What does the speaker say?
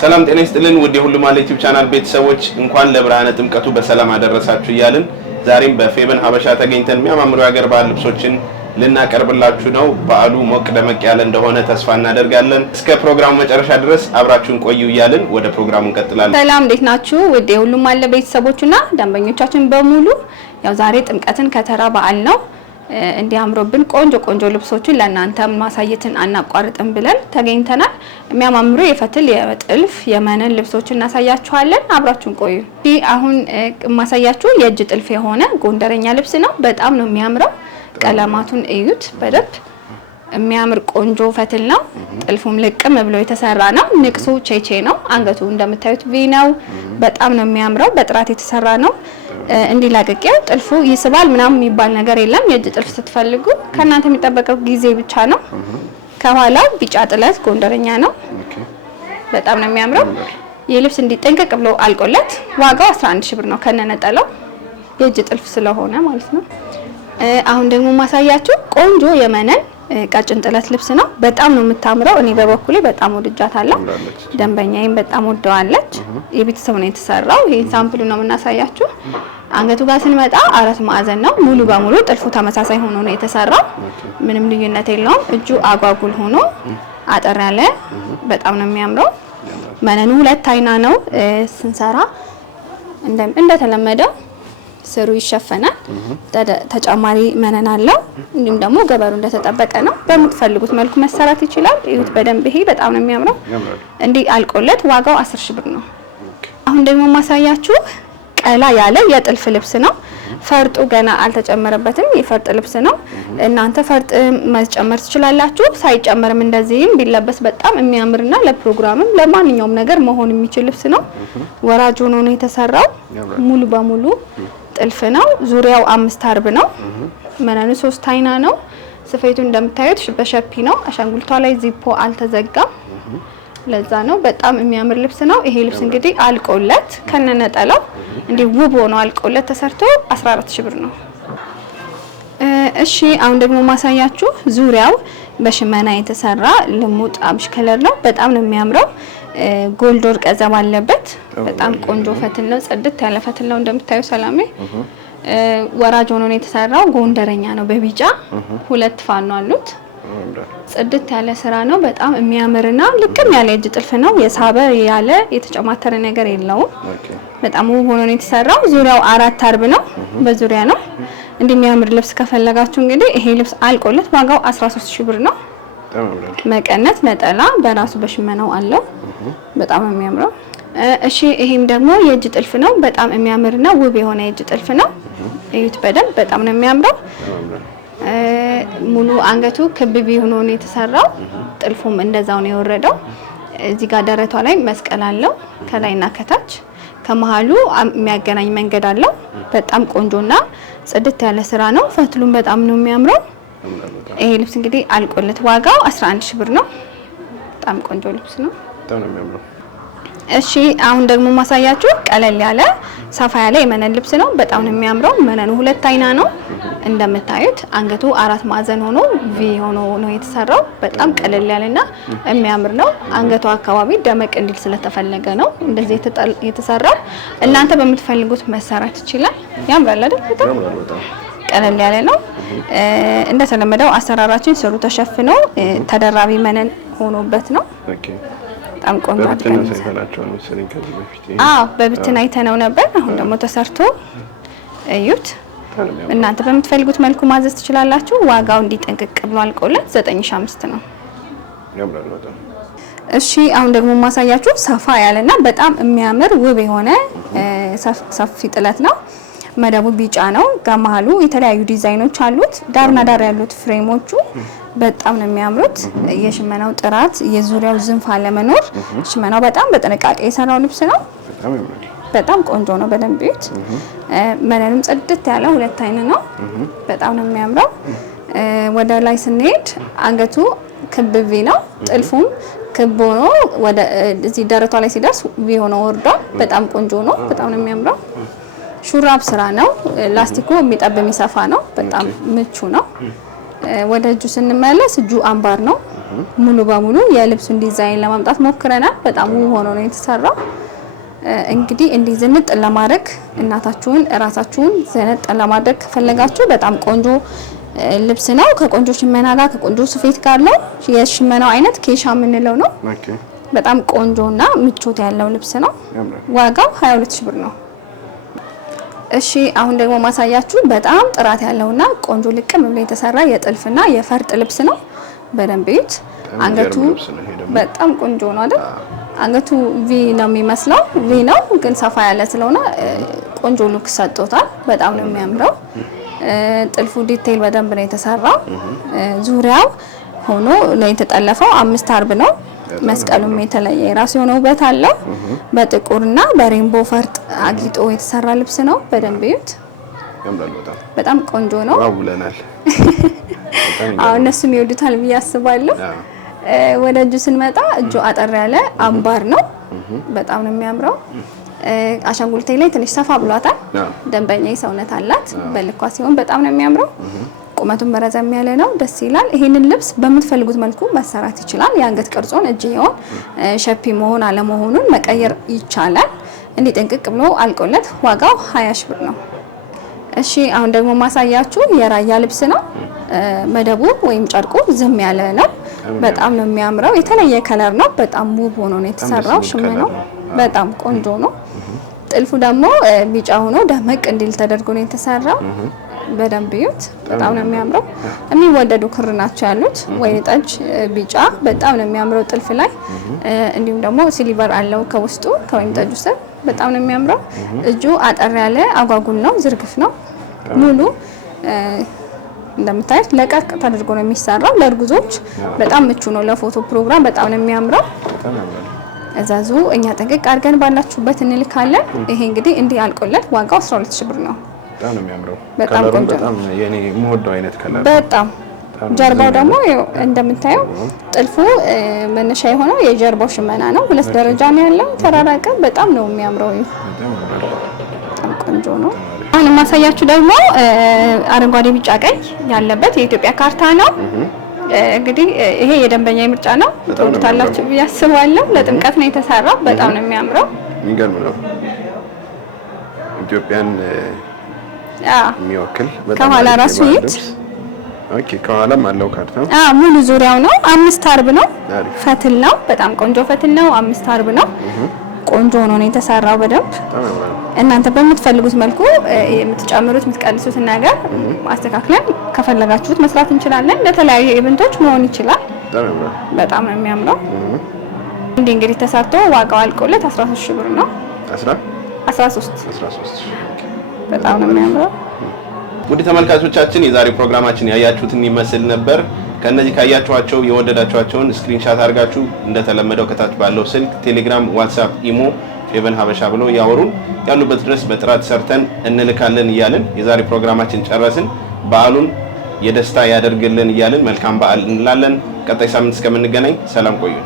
ሰላም ጤና ይስጥልን ውድ የሁሉ ማለት ዩቲዩብ ቻናል ቤተሰቦች እንኳን ለብርሃነ ጥምቀቱ በሰላም አደረሳችሁ እያልን ዛሬም በፌበን ሀበሻ ተገኝተን የሚያማምሩ የሀገር ባህል ልብሶችን ልናቀርብላችሁ ነው። በዓሉ ሞቅ ደመቅ ያለ እንደሆነ ተስፋ እናደርጋለን። እስከ ፕሮግራሙ መጨረሻ ድረስ አብራችሁን ቆዩ እያልን ወደ ፕሮግራሙ እንቀጥላለን። ሰላም እንዴት ናችሁ ውድ የሁሉ ማለት ቤተሰቦችና ደንበኞቻችን በሙሉ ያው ዛሬ ጥምቀትን ከተራ በዓል ነው እንዲያምሩብን ቆንጆ ልብሶችን ለእናንተ ማሳየትን አናቋርጥም ብለን ተገኝተናል። የሚያማምሩ የፈትል የጥልፍ የመነን ልብሶችን እናሳያችኋለን። አብራችሁን ቆዩ። አሁን ማሳያችሁ የእጅ ጥልፍ የሆነ ጎንደረኛ ልብስ ነው። በጣም ነው የሚያምረው። ቀለማቱን እዩት በደንብ የሚያምር ቆንጆ ፈትል ነው። ጥልፉም ልቅም ብሎ የተሰራ ነው። ንቅሱ ቼቼ ነው። አንገቱ እንደምታዩት ቪ ነው። በጣም ነው የሚያምረው። በጥራት የተሰራ ነው። እንዲላቀቀው ጥልፉ ይስባል ምናምን የሚባል ነገር የለም። የእጅ ጥልፍ ስትፈልጉ ከናንተ የሚጠበቀው ጊዜ ብቻ ነው። ከኋላው ቢጫ ጥለት ጎንደረኛ ነው። በጣም ነው የሚያምረው። የልብስ እንዲጠንቀቅ ብሎ አልቆለት ዋጋው 11 ሺህ ብር ነው ከነነጠለው የእጅ ጥልፍ ስለሆነ ማለት ነው። አሁን ደግሞ ማሳያችሁ ቆንጆ የመነን ቀጭን ጥለት ልብስ ነው። በጣም ነው የምታምረው። እኔ በበኩሌ በጣም ወድጃታለሁ። ደንበኛዬም በጣም ወደዋለች። የቤተሰብ ነው የተሰራው። ይሄን ሳምፕሉ ነው የምናሳያችሁ። አንገቱ ጋር ስንመጣ 4 ማዕዘን ነው። ሙሉ በሙሉ ጥልፉ ተመሳሳይ ሆኖ ነው የተሰራው። ምንም ልዩነት የለውም። እጁ አጓጉል ሆኖ አጠር ያለ በጣም ነው የሚያምረው። መነኑ 2 አይና ነው ስንሰራ እንደተለመደው ስሩ ይሸፈናል። ተጨማሪ መነን አለው። እንዲሁም ደግሞ ገበሩ እንደተጠበቀ ነው። በምትፈልጉት መልኩ መሰራት ይችላል። ይሁት በደንብ ይሄ በጣም ነው የሚያምረው። እንዲህ አልቆለት ዋጋው 10 ሺህ ብር ነው። አሁን ደግሞ ማሳያችሁ ቀላ ያለ የጥልፍ ልብስ ነው። ፈርጡ ገና አልተጨመረበትም። የፈርጥ ልብስ ነው። እናንተ ፈርጥ መጨመር ትችላላችሁ። ሳይጨመርም እንደዚህም ቢለበስ በጣም የሚያምርና ለፕሮግራምም ለማንኛውም ነገር መሆን የሚችል ልብስ ነው። ወራጅ ሆኖ ነው የተሰራው። ሙሉ በሙሉ ጥልፍ ነው። ዙሪያው 5 አርብ ነው። መነኑ 3 አይና ነው። ስፌቱ እንደምታዩት በሸፒ ነው። አሻንጉልቷ ላይ ዚፖ አልተዘጋም። ለዛ ነው በጣም የሚያምር ልብስ ነው። ይሄ ልብስ እንግዲህ አልቆለት ከነነጠላው እንዲህ ውብ ሆኖ አልቆለት ተሰርቶ 14 ሺህ ብር ነው። እሺ አሁን ደግሞ ማሳያችሁ ዙሪያው በሽመና የተሰራ ልሙጥ አብሽ ከለር ነው። በጣም ነው የሚያምረው። ጎልድ ወርቅ ቀዘም አለበት። በጣም ቆንጆ ፈትል ነው። ጽድት ያለ ፈትል ነው እንደምታዩ ሰላሜ። ወራጅ ሆኖ ነው የተሰራው። ጎንደረኛ ነው። በቢጫ 2 ፋኖ አሉት። ጽድት ያለ ስራ ነው። በጣም የሚያምርና ልቅም ያለ እጅ ጥልፍ ነው። የሳበ ያለ የተጨማተረ ነገር የለውም። በጣም ውብ ሆኖ ነው የተሰራው። ዙሪያው 4 አርብ ነው። በዙሪያ ነው። እንደሚያምር ልብስ ከፈለጋችሁ እንግዲህ ይሄ ልብስ አልቆለት ዋጋው 13 ሺህ ብር ነው። መቀነት ነጠላ በራሱ በሽመናው አለው። በጣም የሚያምረው። እሺ ይሄም ደግሞ የእጅ ጥልፍ ነው። በጣም የሚያምርና ውብ የሆነ የእጅ ጥልፍ ነው። እዩት በደንብ በጣም ነው የሚያምረው። ሙሉ አንገቱ ክብ ሆኖ ነው የተሰራው። ጥልፉም እንደዛው ነው የወረደው። እዚህ ጋር ደረቷ ላይ መስቀል አለው ከላይና ከታች። ከመሃሉ የሚያገናኝ መንገድ አለው። በጣም ቆንጆና ጽድት ያለ ስራ ነው። ፈትሉም በጣም ነው የሚያምረው። ይሄ ልብስ እንግዲህ አልቆለት ዋጋው 11 ሺህ ብር ነው። በጣም ቆንጆ ልብስ ነው። በጣም ነው የሚያምረው። እሺ አሁን ደግሞ ማሳያችሁ ቀለል ያለ ሰፋ ያለ የመነን ልብስ ነው። በጣም ነው የሚያምረው። መነኑ 2 አይና ነው እንደምታዩት። አንገቱ 4 ማዕዘን ሆኖ ቪ ሆኖ ነው የተሰራው። በጣም ቀለል ያለና የሚያምር ነው። አንገቱ አካባቢ ደመቅ እንዲል ስለተፈለገ ነው እንደዚህ የተሰራው። እናንተ በምትፈልጉት መሰራት ይችላል። ያምራል አይደል? በጣም ቀለል ያለ ነው። እንደተለመደው አሰራራችን ስሩ ተሸፍኖ ተደራቢ መነን ሆኖበት ነው። በጣም ቆንጆ በብትን አይተነው ነበር። አሁን ደግሞ ተሰርቶ እዩት። እናንተ በምትፈልጉት መልኩ ማዘዝ ትችላላችሁ። ዋጋው እንዲጠንቅቅ ብሎ አልቆለት 9500 ነው። እሺ አሁን ደግሞ ማሳያችሁ ሰፋ ያለና በጣም የሚያምር ውብ የሆነ ሰፊ ጥለት ነው። መደቡ ቢጫ ነው። ከመሃሉ የተለያዩ ዲዛይኖች አሉት። ዳርና ዳር ያሉት ፍሬሞቹ በጣም ነው የሚያምሩት። የሽመናው ጥራት የዙሪያው ዝንፍ አለመኖር ሽመናው በጣም በጥንቃቄ የሰራው ልብስ ነው። በጣም ቆንጆ ነው። በደንብ እዩት። መነኑም ጽድት ያለ 2 አይን ነው። በጣም ነው የሚያምረው። ወደ ላይ ስንሄድ አንገቱ ክብ ቪ ነው። ጥልፉም ክብ ሆኖ ወደ እዚህ ደረቷ ላይ ሲደርስ ቪ ሆኖ ወርዷል። በጣም ቆንጆ ነው። በጣም ነው የሚያምረው። ሹራብ ስራ ነው። ላስቲኩ የሚጠብ የሚሰፋ ነው። በጣም ምቹ ነው። ወደ እጁ ስንመለስ እጁ አምባር ነው። ሙሉ በሙሉ የልብሱን ዲዛይን ለማምጣት ሞክረናል። በጣም ውብ ሆኖ ነው የተሰራው። እንግዲህ እንዲህ ዝንጥ ለማድረግ እናታችሁን ራሳችሁን ዝንጥ ለማድረግ ከፈለጋችሁ በጣም ቆንጆ ልብስ ነው። ከቆንጆ ሽመና ጋር ከቆንጆ ስፌት ጋር ነው። የሽመናው አይነት ኬሻ የምንለው ነው። በጣም ቆንጆና ምቾት ያለው ልብስ ነው። ዋጋው 22 ሺህ ብር ነው። እሺ አሁን ደግሞ ማሳያችሁ በጣም ጥራት ያለውና ቆንጆ ልቅም ብሎ የተሰራ የጥልፍና የፈርጥ ልብስ ነው። በደንብ እዩት። አንገቱ በጣም ቆንጆ ነው አይደል? አንገቱ ቪ ነው የሚመስለው። ቪ ነው ግን ሰፋ ያለ ስለሆነ ቆንጆ ሉክ ሰጥቶታል። በጣም ነው የሚያምረው። ጥልፉ ዲቴይል በደንብ ነው የተሰራው። ዙሪያው ሆኖ ነው የተጠለፈው። 5 አርብ ነው። መስቀሉም የተለየ የራሱ የሆነ ውበት አለው። በጥቁርና በሬንቦ ፈርጥ አጊጦ የተሰራ ልብስ ነው። በደንብ እዩት። በጣም ቆንጆ ነው። አውለናል። አሁን እነሱም ይወዱታል ብዬ አስባለሁ። ወደ እጁ ስንመጣ እጁ አጠር ያለ አምባር ነው። በጣም ነው የሚያምረው። አሻንጉሊቴ ላይ ትንሽ ሰፋ ብሏታል። ደንበኛ ሰውነት አላት። በልኳ ሲሆን በጣም ነው የሚያምረው። ቁመቱን ረዘም ያለ ነው። ደስ ይላል። ይሄንን ልብስ በምትፈልጉት መልኩ መሰራት ይችላል። የአንገት ቅርጾን እጅየውን ሸፒ መሆን አለመሆኑን መቀየር ይቻላል። እንዲህ ጥንቅቅ ብሎ አልቆለት ዋጋው 20 ሺህ ብር ነው። እሺ አሁን ደግሞ ማሳያችሁ የራያ ልብስ ነው። መደቡ ወይም ጨርቁ ዝም ያለ ነው። በጣም ነው የሚያምረው። የተለየ ከለር ነው። በጣም ውብ ሆኖ ነው የተሰራው። ሽመናው በጣም ቆንጆ ነው። ጥልፉ ደግሞ ቢጫ ሆኖ ደመቅ እንዲል ተደርጎ ነው የተሰራው። በደንብ እዩት። በጣም ነው የሚያምረው። የሚወደዱ ክር ናቸው ያሉት። ወይን ጠጅ፣ ቢጫ በጣም ነው የሚያምረው ጥልፍ ላይ። እንዲሁም ደግሞ ሲሊቨር አለው ከውስጡ ከወይን ጠጁ ስር። በጣም ነው የሚያምረው። እጁ አጠር ያለ አጓጉል ነው። ዝርግፍ ነው። ሙሉ እንደምታዩት ለቀቅ ተደርጎ ነው የሚሰራው። ለእርጉዞች በጣም ምቹ ነው። ለፎቶ ፕሮግራም በጣም ነው የሚያምረው። እዛዙ እኛ ጠንቅቅ አድርገን ባላችሁበት እንልካለን። ይሄ እንግዲህ እንዲህ አልቆለት ዋጋው 12 ሺህ ብር ነው። በጣም ነው የሚያምረው። በጣም ቆንጆ ነው። የኔ የምወደው አይነት ከለር በጣም ጀርባው ደግሞ ጥልፉ መነሻ የሆነው የጀርባው ሽመና ነው። 2 ደረጃ ነው ያለው። ተራራቀ። በጣም ነው የሚያምረው። በጣም ቆንጆ ነው። አሁን ማሳያችሁ ደግሞ አረንጓዴ፣ ቢጫ፣ ቀይ ያለበት የኢትዮጵያ ካርታ ነው። እንግዲህ ይሄ የደንበኛ ምርጫ ነው። ትወዱታላችሁ ብዬ አስባለሁ። ለጥምቀት ነው የተሰራው። በጣም ነው የሚያምረው። የሚገርም ነው። ኢትዮጵያን የሚወክል ከኋላ ራሱ ይት ከኋላም አለው ካርታ። ሙሉ ዙሪያው ነው። 5 አርብ ነው። ፈትል ነው። በጣም ቆንጆ ፈትል ነው። 5 አርብ ነው። ቆንጆ ሆኖ ነው የተሰራው። በደንብ እናንተ በምትፈልጉት መልኩ የምትጨምሩት የምትቀንሱት ነገር ማስተካከለን ከፈለጋችሁት መስራት እንችላለን። ለተለያዩ ኢቨንቶች መሆን ይችላል። በጣም ነው የሚያምረው። እንግዲህ ተሰርቶ ዋጋው አልቆለት 13 ሺህ ብር ነው። 13 በጣም ነው የሚያምረው። ውድ ተመልካቾቻችን የዛሬው ፕሮግራማችን ያያችሁትን ይመስል ነበር። ከነዚህ ካያችኋቸው የወደዳችኋቸውን ስክሪንሻት አድርጋችሁ እንደተለመደው ከታች ባለው ስልክ፣ ቴሌግራም፣ ዋትስአፕ፣ ኢሞ ፌቨን ሀበሻ ብሎ ያወሩን። ያሉበት ድረስ በጥራት ሰርተን እንልካለን እያልን የዛሬ ፕሮግራማችን ጨረስን። በዓሉን የደስታ ያደርግልን እያልን መልካም በዓል እንላለን። ቀጣይ ሳምንት እስከምንገናኝ ሰላም ቆዩ።